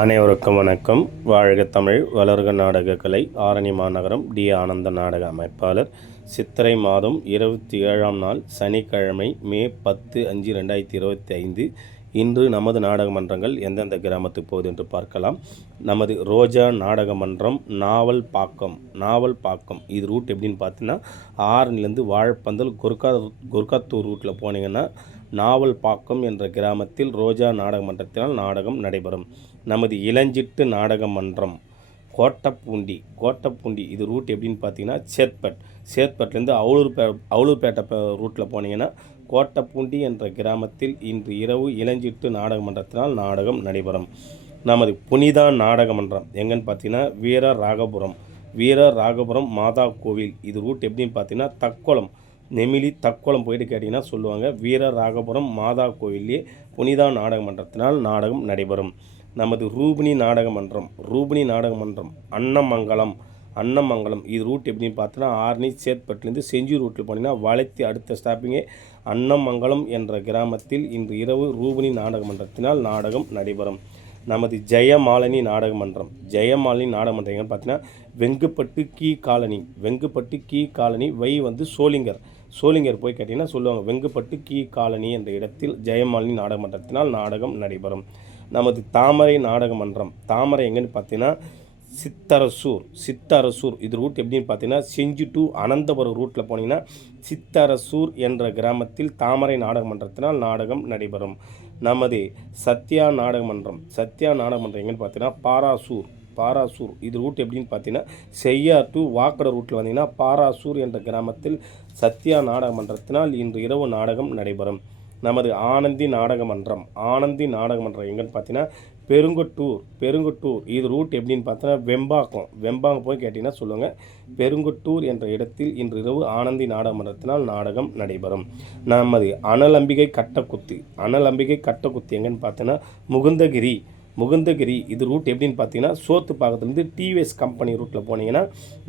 அனைவருக்கும் வணக்கம். வாழ்க தமிழ் வளர்க நாடக கலை ஆரணி மாநகரம் டி ஆனந்த நாடக அமைப்பாளர். சித்திரை மாதம் இருபத்தி ஏழாம் நாள் சனிக்கிழமை மே பத்து அஞ்சு ரெண்டாயிரத்தி இருபத்தி ஐந்து. இன்று நமது நாடக மன்றங்கள் எந்தெந்த கிராமத்துக்கு போகுது என்று பார்க்கலாம். நமது ரோஜா நாடக மன்றம் நாவல் பாக்கம் நாவல் பாக்கம். இது ரூட் எப்படின்னு பார்த்தீங்கன்னா ஆரணிலேருந்து வாழைப்பந்தல் குர்கா குர்காத்தூர் ரூட்டில் போனீங்கன்னா நாவல் பாக்கம் என்ற கிராமத்தில் ரோஜா நாடக மன்றத்தினால் நாடகம் நடைபெறும். நமது இளஞ்சிட்டு நாடக மன்றம். கோட்டப்பூண்டி. கோட்டப்பூண்டி இது ரூட் எப்படின்னு பார்த்தீங்கன்னா சேத்பட். சேத்பட்லேருந்து அவுளூர்பே அவுளூர்பேட்டை ரூட்டில் போனீங்கன்னா கோட்டப்பூண்டி என்ற கிராமத்தில் இன்று இரவு இளஞ்சிட்டு நாடக மன்றத்தினால் நாடகம் நடைபெறும். நமது புனிதா நாடக மன்றம் எங்கன்னு பார்த்தீங்கன்னா வீர ராகபுரம் வீர ராகபுரம் மாதா கோவில். இது ரூட் எப்படின்னு பார்த்தீங்கன்னா தக்கோலம். நெமிலி தக்கோலம் போயிட்டு கேட்டிங்கன்னா சொல்லுவாங்க வீர ராகபுரம் மாதா கோவிலே புனிதா நாடக மன்றத்தினால் நாடகம் நடைபெறும். நமது ரூபினி நாடக மன்றம் ரூபினி நாடக மன்றம் அன்னமங்கலம் அன்னமங்கலம் இது ரூட் எப்படின்னு பார்த்தோன்னா ஆர்னி சேத்பட்டிலேருந்து செஞ்சூர் ரூட்டில் போனீங்கன்னா வளைத்து அடுத்த ஸ்டாப்பிங்கே அன்னமங்கலம் என்ற கிராமத்தில் இன்று இரவு ரூபினி நாடக மன்றத்தினால் நாடகம் நடைபெறும். நமது ஜெயமாலினி நாடக மன்றம் ஜெயமாலினி நாடக மன்றம் எங்கன்னு பார்த்தீங்கன்னா வெங்குப்பட்டு கீ காலனி வெங்குப்பட்டு கீ காலனி வை வந்து சோளிங்கர். சோளிங்கர் போய் கேட்டிங்கன்னா சொல்லுவாங்க வெங்குப்பட்டு கீ காலனி என்ற இடத்தில் ஜெயமாலினி நாடக மன்றத்தினால் நாடகம் நடைபெறும். நமது தாமரை நாடக மன்றம். தாமரை எங்கன்னு பார்த்தீங்கன்னா சித்தரசூர். சித்தரசூர். இது ரூட் எப்படின்னு பார்த்தீங்கன்னா செஞ்சு டு அனந்தபுரம் ரூட்டில் போனீங்கன்னா சித்தரசூர் என்ற கிராமத்தில் தாமரை நாடக மன்றத்தினால் நாடகம் நடைபெறும். நமது சத்யா நாடக மன்றம். சத்யா நாடக மன்றம் எங்கன்னு பார்த்தீங்கன்னா பாராசூர். பாராசூர். இது ரூட் எப்படின்னு பார்த்தீங்கன்னா செய்யார் டு வாக்கட ரூட்டில் வந்தீங்கன்னா பாராசூர் என்ற கிராமத்தில் சத்யா நாடக மன்றத்தினால் இன்று இரவு நாடகம் நடைபெறும். நமது ஆனந்தி நாடக மன்றம் ஆனந்தி நாடக மன்றம் எங்கன்னு பார்த்தீங்கன்னா பெருங்கொட்டூர் பெருங்கொட்டூர் இது ரூட் எப்படின்னு பார்த்தோன்னா வெம்பாக்கம். வெம்பாக்கம் போய் கேட்டிங்கன்னா சொல்லுவாங்க பெருங்கொட்டூர் என்ற இடத்தில் இன்று இரவு ஆனந்தி நாடக மன்றத்தினால் நாடகம் நடைபெறும். நமது அனலம்பிகை கட்டக்குத்து அனலம்பிகை கட்டக்குத்து எங்கன்னு பார்த்தோன்னா முகுந்தகிரி. முகுந்தகிரி இது ரூட் எப்படின்னு பார்த்தீங்கன்னா சோத்து பாக்கத்துலேருந்து டிவிஎஸ் கம்பெனி ரூட்டில் போனீங்கன்னா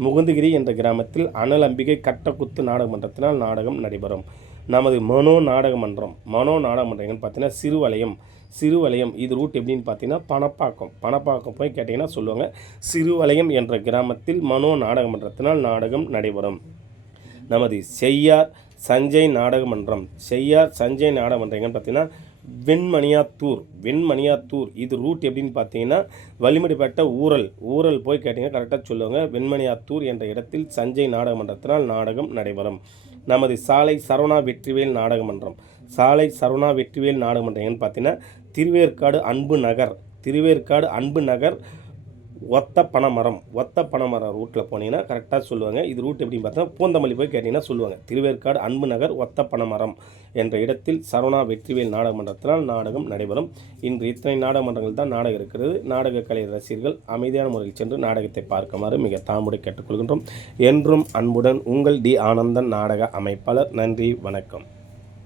முகுந்தகிரி என்ற கிராமத்தில் அனல் அம்பிகை கட்டக்குத்து நாடக மன்றத்தினால் நாடகம் நடைபெறும். நமது மனோ நாடக மன்றம் மனோ நாடக மன்றம் பார்த்தீங்கன்னா சிறுவலயம். சிறுவலயம் இது ரூட் எப்படின்னு பார்த்தீங்கன்னா பணப்பாக்கம். பணப்பாக்கம் போய் கேட்டிங்கன்னா சொல்லுவாங்க சிறுவலயம் என்ற கிராமத்தில் மனோ நாடக மன்றத்தினால் நாடகம் நடைபெறும். நமது செய்யார் சஞ்சய் நாடக மன்றம் செய்யார் சஞ்சய் நாடக மன்றம் பார்த்தீங்கன்னா வெண்மணியாத்தூர். வெண்மணியாத்தூர் இது ரூட் எப்படின்னு பார்த்தீங்கன்னா வலிமடிப்பட்ட ஊரல். ஊரல் போய் கேட்டிங்கன்னா கரெக்டாக சொல்லுவாங்க வெண்மணியாத்தூர் என்ற இடத்தில் சஞ்சய் நாடக மன்றத்தினால் நாடகம் நடைபெறும். நமது சாலை சரவணா வெற்றிவேல் நாடகமன்றம். சாலை சரவணா வெற்றிவேல் நாடகமன்றம் மன்றம் பார்த்தீங்கன்னா திருவேற்காடு அன்பு நகர் திருவேற்காடு அன்பு நகர் ஒத்த பனைமரம் ஒத்த பனைமரம் ரூட்டில் போனீங்கன்னா கரெக்டாக சொல்லுவாங்க. இது ரூட் எப்படின்னு பார்த்தா பூந்தமல்லி போய் கேட்டிங்கன்னா சொல்லுவாங்க. திருவேற்காடு அன்பு நகர் ஒத்த பனைமரம் என்ற இடத்தில் சரவணா வெற்றிவேல் நாடகமன்றத்தினால் நாடகம் நடைபெறும். இன்று இத்தனை நாடகமன்றங்கள் தான் நாடகம் இருக்கிறது. நாடக கலை ரசிகர்கள் அமைதியான முறையில் சென்று நாடகத்தை பார்க்குமாறு மிக தாமுடி கேட்டுக்கொள்கின்றோம். என்றும் அன்புடன் உங்கள் டி ஆனந்தன் நாடக அமைப்பாளர். நன்றி வணக்கம்.